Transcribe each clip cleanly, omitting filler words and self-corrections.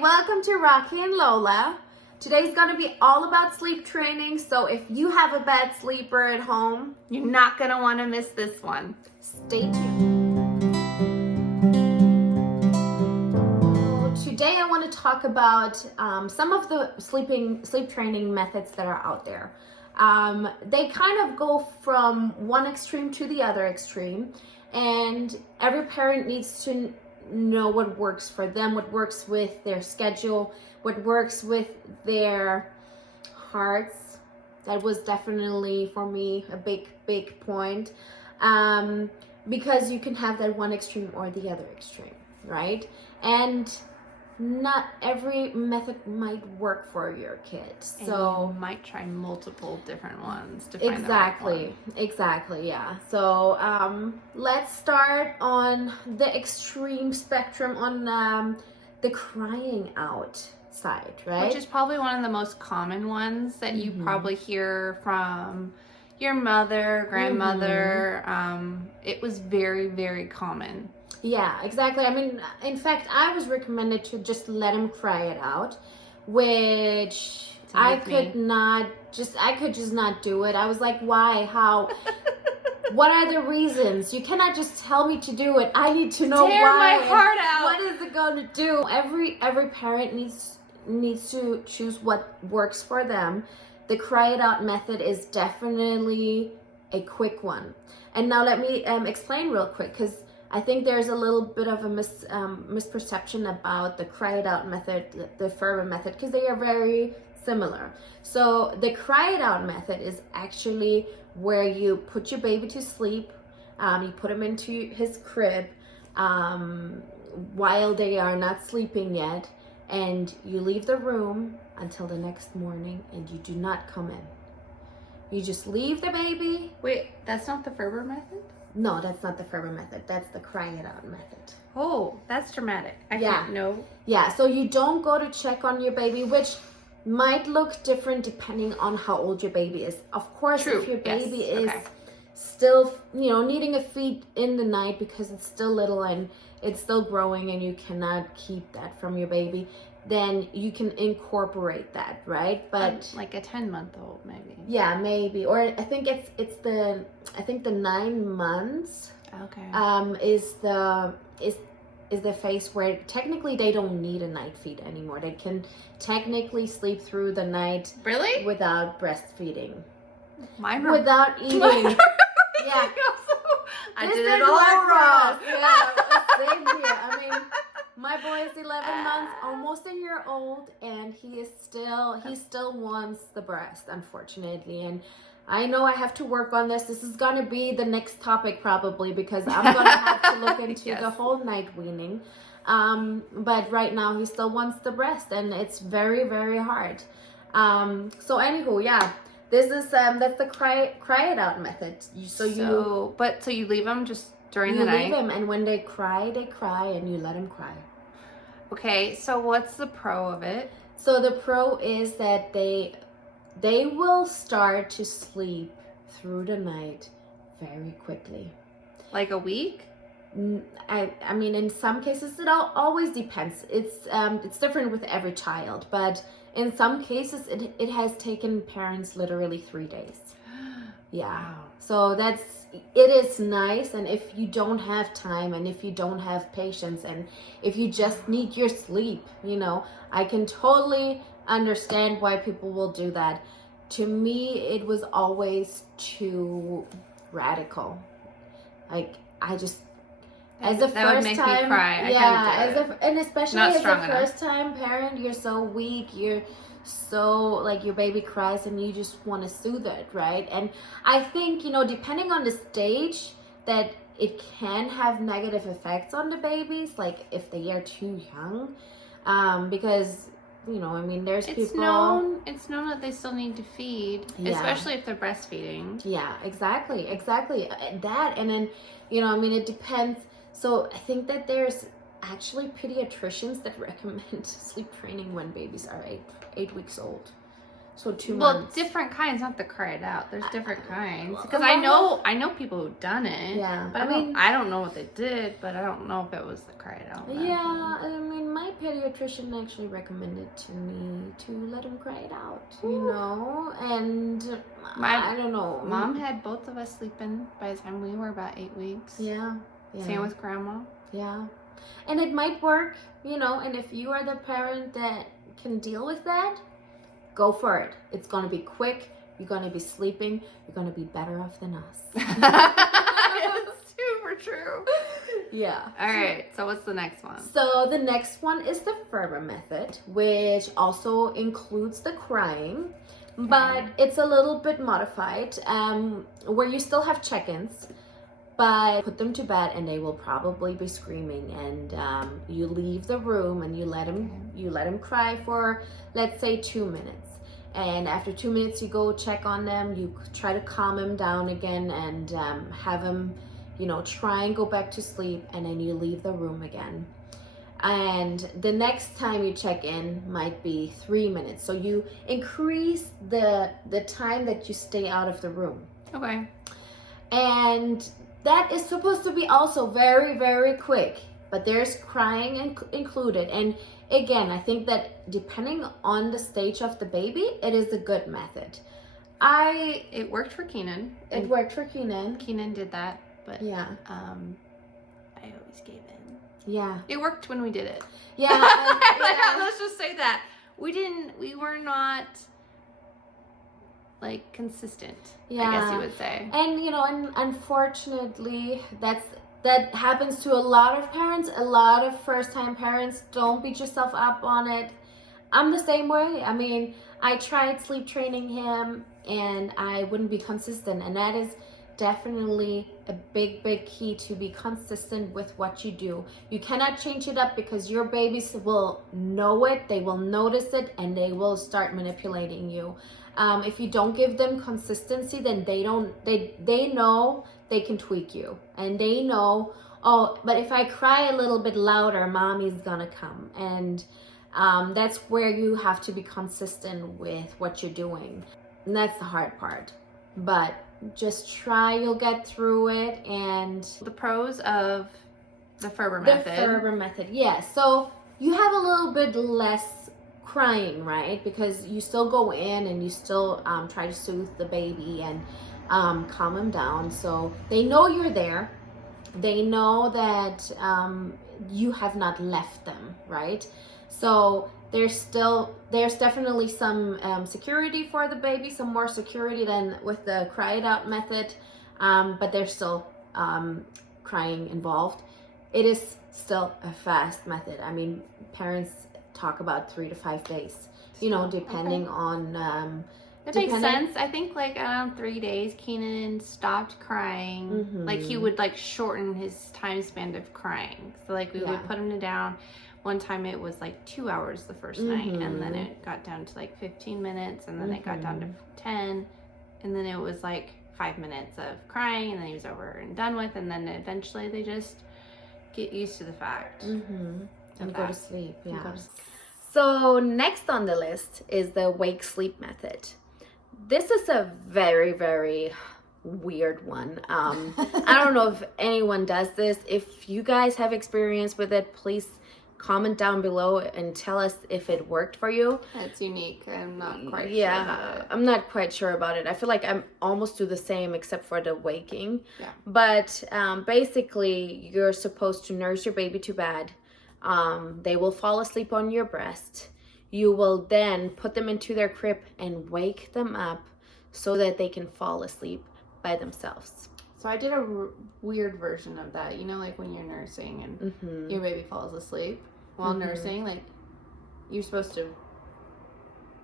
welcome to Rocky and Lola. Today's gonna be all about sleep training, so if you have a bad sleeper at home, you're not gonna wanna miss this one. Stay tuned. Today I want to talk about some of the sleep training methods that are out there. They kind of go from one extreme to the other extreme, and every parent needs to know what works for them, what works with their schedule, what works with their hearts. That was definitely for me a big point, because you can have that one extreme or the other extreme, right? And not every method might work for your kid, so and you might try multiple different ones to find exactly the right one. Exactly, yeah. So let's start on the extreme spectrum, on the crying out side, right? Which is probably one of the most common ones that you probably hear from your mother, grandmother. It was very common. Yeah, exactly. I mean, in fact, I was recommended to just let him I could just not do it. I was like, why? How? What are the reasons? You cannot just tell me to do it. I need to know why. Tear my heart out. What is it going to do? Every parent needs to choose what works for them. The cry it out method is definitely a quick one. And now let me explain real quick, because I think there's a little bit of a misperception about the cry it out method, the Ferber method, because they are very similar. So the cry it out method is actually where you put your baby to sleep, you put him into his crib while they are not sleeping yet, and you leave the room until the next morning, and you do not come in. You just leave the baby. Wait, that's not the Ferber method? No, that's not the Ferber method. That's the cry it out method. Oh, that's dramatic. I can't know. Yeah, so you don't go to check on your baby, which might look different depending on how old your baby is. Of course, True. If your baby is okay. still, needing a feed in the night because it's still little and it's still growing and you cannot keep that from your baby, then you can incorporate that, right? But like a 10-month-old maybe. Yeah, maybe. Or I think it's the 9 months. Okay. Is the phase where technically they don't need a night feed anymore. They can technically sleep through the night. Really? Without breastfeeding. Without eating. Yeah. I did it all wrong. Yeah, same here. I mean, my boy is 11 months, almost a year old, and he still wants the breast, unfortunately. And I know I have to work on this. This is gonna be the next topic probably, because I'm gonna have to look into the whole night weaning. But right now he still wants the breast, and it's very hard. So anywho, yeah. This is that's the cry it out method. So you leave them just during the night? You leave them, and when they cry, and you let them cry. Okay, so what's the pro of it? So the pro is that they will start to sleep through the night very quickly. Like a week? I mean, in some cases, it always depends. It's different with every child, but in some cases, it has taken parents literally 3 days. Yeah. Wow. So it is nice, and if you don't have time, and if you don't have patience, and if you just need your sleep, I can totally understand why people will do that. To me, it was always too radical. Like, I just, as a first time, me cry. and especially Not as a enough. first time parent, you're so weak, you're so, like, your baby cries and you just want to soothe it, right? And I think, depending on the stage, that it can have negative effects on the babies, like if they are too young, because I mean, there's it's people. It's known that they still need to feed, especially if they're breastfeeding. Yeah, exactly. That, and then I mean, it depends. So I think that there's actually pediatricians that recommend sleep training when babies are eight weeks old. So 2 Well, months. different kinds, not the cry it out. There's different kinds. well, Because I know people who've done it. Yeah, But I don't know what they did, but I don't know if it was the cry it out. Yeah, I mean, my pediatrician actually recommended to me to let him cry it out, you know, and I don't know. Mom had both of us sleeping by the time we were about 8 weeks. Yeah. Same with grandma. Yeah. And it might work, you know, and if you are the parent that can deal with that, go for it. It's going to be quick. You're going to be sleeping. You're going to be better off than us. It's super true. Yeah. All right. So what's the next one? So the next one is the Ferber method, which also includes the crying, but it's a little bit modified, where you still have check-ins, but put them to bed and they will probably be screaming, and you leave the room and you let them cry for, let's say, 2 minutes. And after 2 minutes, you go check on them. You try to calm them down again and have them, you know, try and go back to sleep. And then you leave the room again. And the next time you check in might be 3 minutes. So you increase the time that you stay out of the room. Okay. And that is supposed to be also very, very quick. But there's crying included. And again, I think that depending on the stage of the baby, it is a good method. It worked for Keenan. It worked for Keenan. Keenan did that, but yeah. I always gave in. Yeah. It worked when we did it. Yeah. Let's just say that. We were not like consistent, Yeah. I guess you would say. And you know, and unfortunately that happens to a lot of parents. A lot of first-time parents. Don't beat yourself up on it. I'm the same way. I mean, I tried sleep training him and I wouldn't be consistent. And that is definitely a big, big key, to be consistent with what you do. You cannot change it up because your babies will know it. They will notice it and they will start manipulating you. If you don't give them consistency, then they know they can tweak you, and they know, oh, but if I cry a little bit louder, mommy's gonna come. And that's where you have to be consistent with what you're doing. And that's the hard part. But just try, you'll get through it. And the pros of the Ferber method. The Ferber method, yeah. So you have a little bit less crying, right? Because you still go in and you still try to soothe the baby and calm them down. So they know you're there. They know that you have not left them, right? So there's definitely some security for the baby, some more security than with the cry it out method, but there's still crying involved. It is still a fast method. I mean, parents talk about 3 to 5 days, you know, depending on it makes sense. I think like around 3 days, Keenan stopped crying. Mm-hmm. Like he would like shorten his time span of crying. So like we would put him down. One time it was like 2 hours the first night, and then it got down to like 15 minutes, and then it got down to 10, and then it was like 5 minutes of crying, and then he was over and done with, and then eventually they just get used to the fact. And go to sleep. Yeah. So next on the list is the wake sleep method. This is a very, very weird one. I don't know if anyone does this. If you guys have experience with it, please comment down below and tell us if it worked for you. It's unique. I'm not quite sure. Yeah, I'm not quite sure about it. I feel like I'm almost do the same except for the waking. Yeah. But basically, you're supposed to nurse your baby to bed. They will fall asleep on your breast. You will then put them into their crib and wake them up so that they can fall asleep by themselves. So I did a weird version of that. You know, like when you're nursing and your baby falls asleep while nursing, like you're supposed to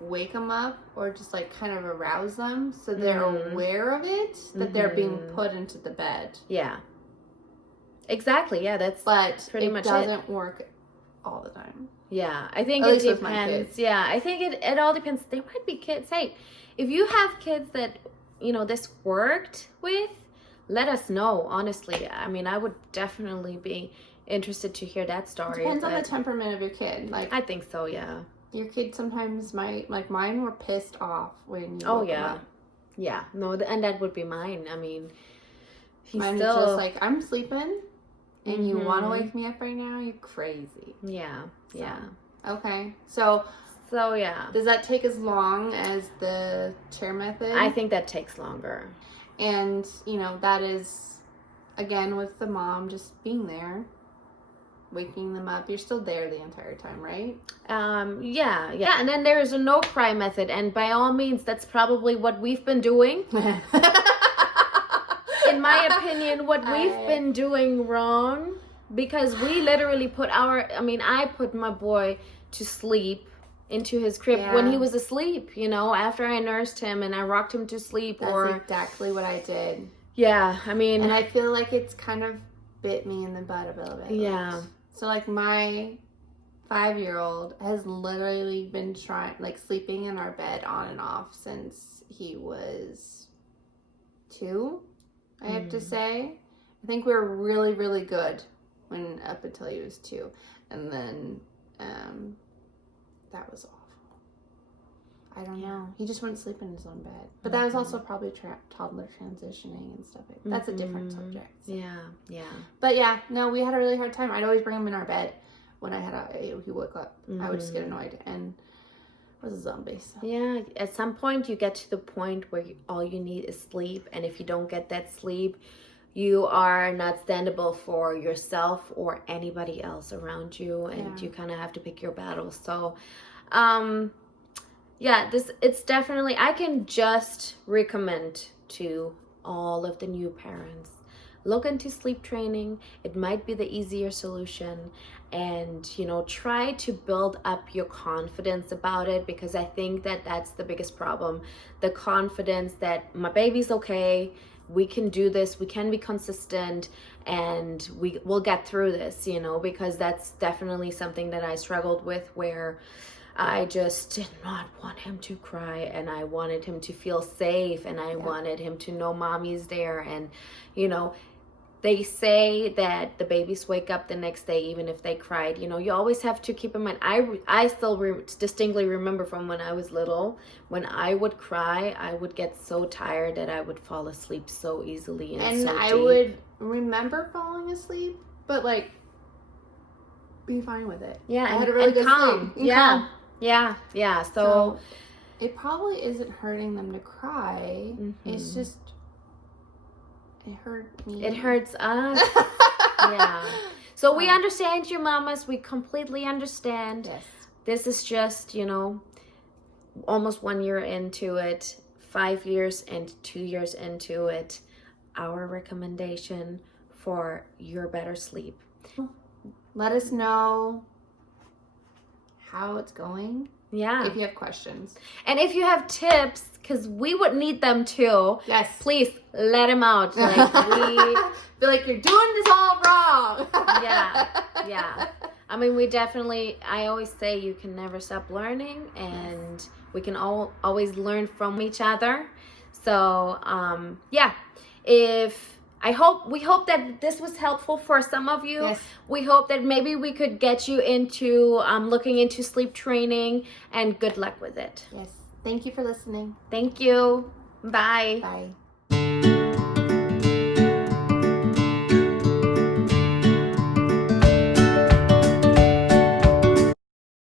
wake them up or just like kind of arouse them so they're aware of it, that they're being put into the bed. Yeah. Exactly. Yeah, that's pretty much it. But it doesn't work all the time. Yeah, I think At it least with my depends. kids. Yeah, I think it all depends. There might be kids. Hey, if you have kids that, you know, this worked with, let us know, honestly. I mean, I would definitely be interested to hear that story. Depends on the temperament of your kid. Like, I think so, yeah. Your kids sometimes might, like mine were pissed off when you Oh woke them yeah. up. Yeah. No, and that would be mine. I mean, Mine is just like, I'm sleeping and you want to Mhm. wake me up right now? You're crazy. Yeah. So, Yeah. Okay. So Yeah. does that take as long as the chair method? I think that takes longer. And, you know, that is, again, with the mom just being there, waking them up. You're still there the entire time, right? Yeah. And then there is a no cry method, and by all means, that's probably what we've been doing. In my opinion, what we've been doing wrong, because we literally I put my boy to sleep into his crib when he was asleep, you know, after I nursed him and I rocked him to sleep. That's exactly what I did. Yeah, I mean. And I feel like it's kind of bit me in the butt a little bit. Yeah. So, like, my 5-year-old has literally been sleeping in our bed on and off since he was 2, I have to say. I think we were really, really good up until he was 2. And then that was awful. I don't know. He just wouldn't sleep in his own bed. But that was also probably toddler transitioning and stuff. That's a different subject. So. Yeah. But yeah, no, we had a really hard time. I'd always bring him in our bed when he woke up. I would just get annoyed and I was a zombie. So. Yeah, at some point you get to the point where all you need is sleep. And if you don't get that sleep, you are not standable for yourself or anybody else around you. And you kind of have to pick your battles. So, yeah, it's definitely, I can just recommend to all of the new parents, look into sleep training. It might be the easier solution, and, you know, try to build up your confidence about it, because I think that that's the biggest problem. The confidence that my baby's okay, we can do this, we can be consistent, and we'll get through this, you know, because that's definitely something that I struggled with, where I just did not want him to cry, and I wanted him to feel safe, and I wanted him to know mommy's there. And, you know, they say that the babies wake up the next day even if they cried. You know, you always have to keep in mind, I still distinctly remember from when I was little, when I would cry, I would get so tired that I would fall asleep so easily. And so I would remember falling asleep, but like be fine with it. Yeah, I had a really good calm. sleep. Yeah. Yeah. So it probably isn't hurting them to cry. It's just, it hurt me. It hurts us. Yeah. So we understand you, mamas. We completely understand. Yes. This is just, you know, almost 1 year into it, 5 years and 2 years into it. Our recommendation for your better sleep. Let us know how it's going. Yeah. If you have questions. And if you have tips, because we would need them too. Yes. Please let them out. Like, we feel like you're doing this all wrong. Yeah. I mean, I always say you can never stop learning, and we can always learn from each other. So, yeah. We hope that this was helpful for some of you. Yes. We hope that maybe we could get you into looking into sleep training, and good luck with it. Yes. Thank you for listening. Thank you. Bye. Bye.